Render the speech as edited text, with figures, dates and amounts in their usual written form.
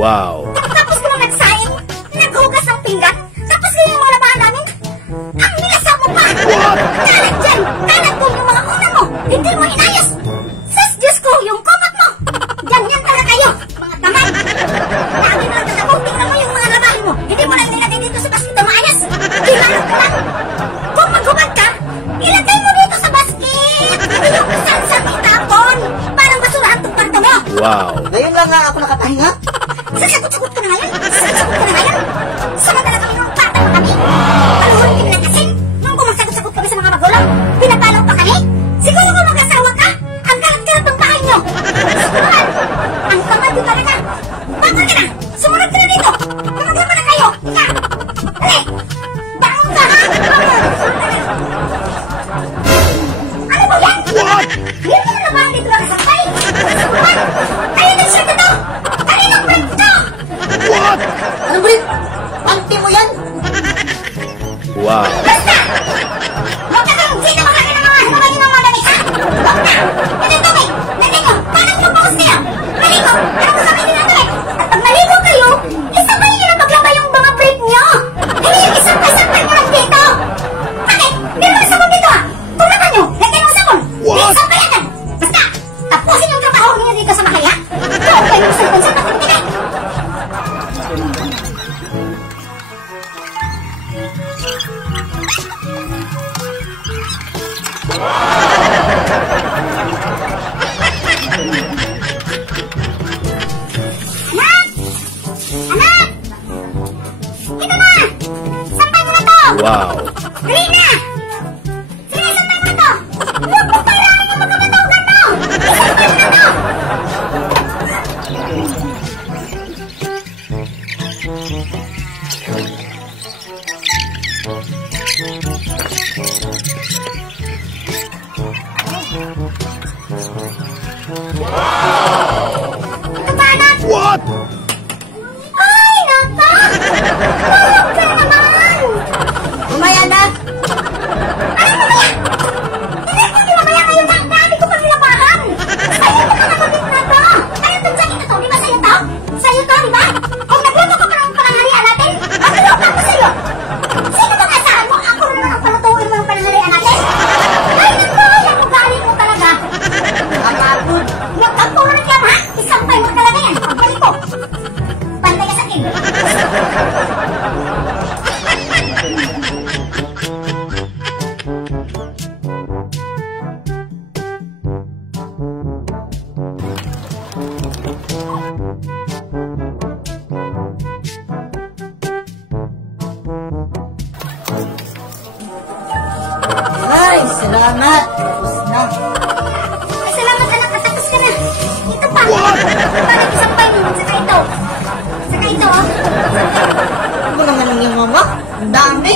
Wow. Tapos ko nang nagsaing, naghugas ng pinggan, tapos yung mga labahan namin, ang nilasaw mo pa! What? Kalat dyan! Kalat po yung mga unan mo! Hindi mo inayos! Sus, Diyos ko, yung kumot mo! Ganyan talaga kayo, mga tamad! Lagi mo lang tatapong, tingnan mo yung mga labahan mo! Hindi mo lang nilagay dito sa basket na maayos! Gilalog ka lang! Kung maghubad ka, ilagay mo dito sa basket! Hindi yung kusang sa itapon! Parang basurahan itong kwarto mo! Wow. Ngayon lang nga ako nakapahinga. Sasagot-sagot ka na ngayon! Sasagot ka na ngayon! Samadala kami ng bata mo kami! Paluhurin kami ng asin! Nung bumasagot-sagot kami sa mga magulang, pinapalaw pa kami! Siguro kung mag-asawa ka, ang kalat-kalat ng bahay nyo! Siguruhan! Ang tamad yung talaga! Bangon ka na! Sumunod ka na dito! Tumagyan mo na kayo! Ika! Dali! Bangon ka ha! Bangon! Ano mo yan? What? Hindi ka na naman dito lang sampay! Siguruhan! Tayo na siya dito! Tayo ng break dito! What? Ano Brit? Panty mo yan? Wow. Basta! Huwag ka kang sino makakita ng mga hanabayin ng mga damit, ha? Huwag na! Ganito kami! Naligo! Paano mo pause kayo? Maligo! Ano ko sabihin nila kami? At pag maligo kayo, isabay nyo na maglaba yung mga brief nyo! Hindi yung isang-isang mo lang dito! Bakit? Hindi mo sabon dito, ha? Tulakan nyo! Lagyan mo sabon! What? Di isang bayanan! Basta! Tapusin yung trabaho nyo dito sa bahay, ha? Ito, kayo yung sabon sa pagkakitigay! Anak! Anak! Ito na! Sampay mo na to! Wow. Dali na! Sige, sampay mo na to! Huwag mo kailangan yung magkamatawgan mo! Isampay mo na to! Ito ba, anak? What? Ay, naka! Tulog ka naman! Umaya na. Ano mamaya? Hindi pwede mamaya ngayon na ang dami ko pang nilabahan! Sa'yo ko mga kabit na to! Ano itong jacket na to? Di ba sa'yo to? Sa'yo to, di ba? Kung nagluto ka pa ng pananghalian natin, matulog ako sa'yo! Sino bang asahan mo? Ako na naman ang palutuin mo ng pananghalian natin? Ay, nako! Yan mo galing mo talaga! Kapagod. Nagkagpuro na yan, ha? Isampay mo talaga yan! Pagbalik ko! Pantay ka sa akin! Ay, salamat. Tapos na. Ay, salamat anak, katapos ka na. Ito pa. Bakit isampay mo? Saka ito. Saka ito, oh. Ano naman yung mama? Ang dami.